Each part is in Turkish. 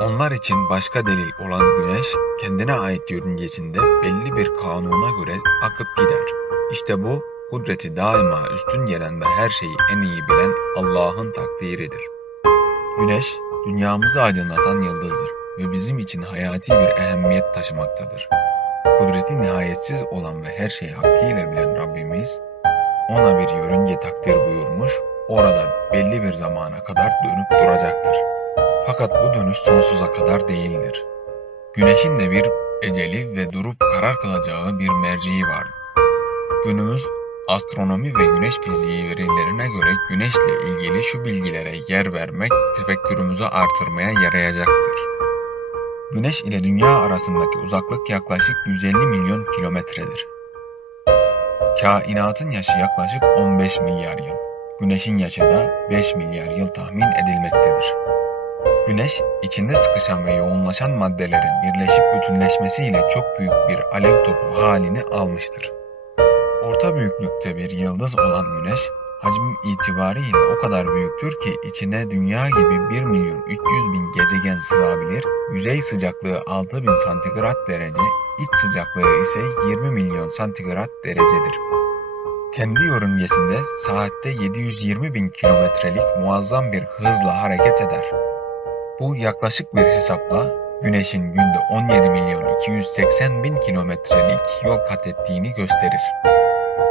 Onlar için başka delil olan güneş, kendine ait yörüngesinde belli bir kanuna göre akıp gider. İşte bu, kudreti daima üstün gelen ve her şeyi en iyi bilen Allah'ın takdiridir. Güneş, dünyamızı aydınlatan yıldızdır ve bizim için hayati bir ehemmiyet taşımaktadır. Kudreti nihayetsiz olan ve her şeyi hakkıyla bilen Rabbimiz, ona bir yörünge takdir buyurmuş, orada belli bir zamana kadar dönüp duracaktır. Fakat bu dönüş sonsuza kadar değildir. Güneşin de bir eceli ve durup karar kılacağı bir merciği var. Günümüz astronomi ve güneş fiziği verilerine göre güneşle ilgili şu bilgilere yer vermek tefekkürümüzü artırmaya yarayacaktır. Güneş ile dünya arasındaki uzaklık yaklaşık 150 milyon kilometredir. Kainatın yaşı yaklaşık 15 milyar yıl. Güneşin yaşı da 5 milyar yıl tahmin edilmektedir. Güneş, içinde sıkışan ve yoğunlaşan maddelerin birleşip bütünleşmesiyle çok büyük bir alev topu halini almıştır. Orta büyüklükte bir yıldız olan Güneş, hacim itibariyle o kadar büyüktür ki içine dünya gibi 1 milyon 300 bin gezegen sığabilir, yüzey sıcaklığı 6000 santigrat derece, iç sıcaklığı ise 20 milyon santigrat derecedir. Kendi yörüngesinde saatte 720 bin kilometrelik muazzam bir hızla hareket eder. Bu yaklaşık bir hesapla Güneş'in günde 17 milyon 280 bin kilometrelik yol kat ettiğini gösterir.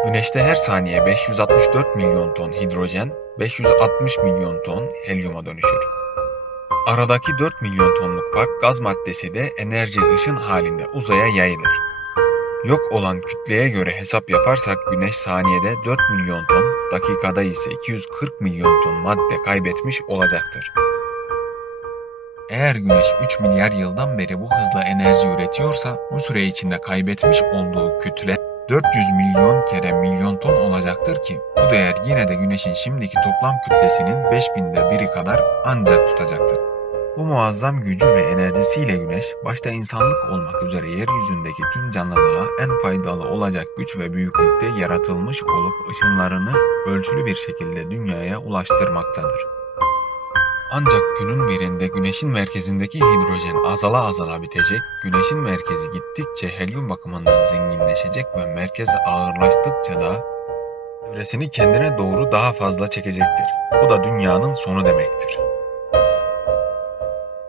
Güneşte her saniye 564 milyon ton hidrojen, 560 milyon ton helyuma dönüşür. Aradaki 4 milyon tonluk fark gaz maddesi de enerji ışın halinde uzaya yayılır. Yok olan kütleye göre hesap yaparsak Güneş saniyede 4 milyon ton, dakikada ise 240 milyon ton madde kaybetmiş olacaktır. Eğer Güneş 3 milyar yıldan beri bu hızla enerji üretiyorsa bu süre içinde kaybetmiş olduğu kütle 400 milyon kere milyon ton olacaktır ki bu değer yine de Güneş'in şimdiki toplam kütlesinin 5000'de biri kadar ancak tutacaktır. Bu muazzam gücü ve enerjisiyle Güneş, başta insanlık olmak üzere yeryüzündeki tüm canlılığa en faydalı olacak güç ve büyüklükte yaratılmış olup ışınlarını ölçülü bir şekilde dünyaya ulaştırmaktadır. Ancak günün birinde güneşin merkezindeki hidrojen azala azala bitecek, güneşin merkezi gittikçe helyum bakımından zenginleşecek ve merkez ağırlaştıkça da çevresini kendine doğru daha fazla çekecektir. Bu da dünyanın sonu demektir.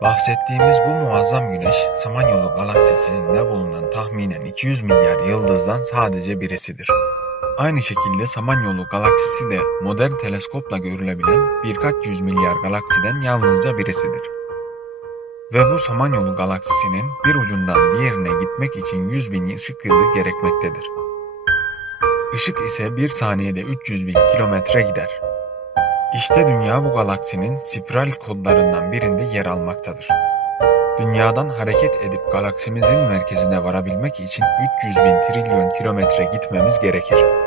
Bahsettiğimiz bu muazzam güneş, Samanyolu galaksisinde bulunan tahminen 200 milyar yıldızdan sadece birisidir. Aynı şekilde Samanyolu galaksisi de modern teleskopla görülebilen birkaç yüz milyar galaksiden yalnızca birisidir. Ve bu Samanyolu galaksisinin bir ucundan diğerine gitmek için 100 bin ışık yılı gerekmektedir. Işık ise bir saniyede 300 bin kilometre gider. İşte Dünya bu galaksinin spiral kodlarından birinde yer almaktadır. Dünyadan hareket edip galaksimizin merkezine varabilmek için 300 bin trilyon kilometre gitmemiz gerekir.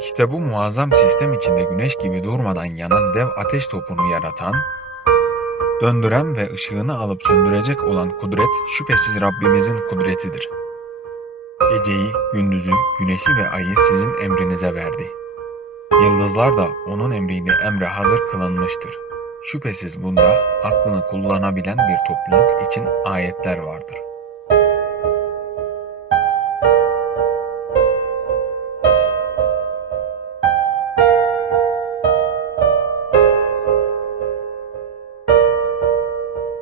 İşte bu muazzam sistem içinde güneş gibi durmadan yanan dev ateş topunu yaratan, döndüren ve ışığını alıp söndürecek olan kudret şüphesiz Rabbimizin kudretidir. Geceyi, gündüzü, güneşi ve ayı sizin emrinize verdi. Yıldızlar da onun emriyle emre hazır kılınmıştır. Şüphesiz bunda aklını kullanabilen bir topluluk için ayetler vardır.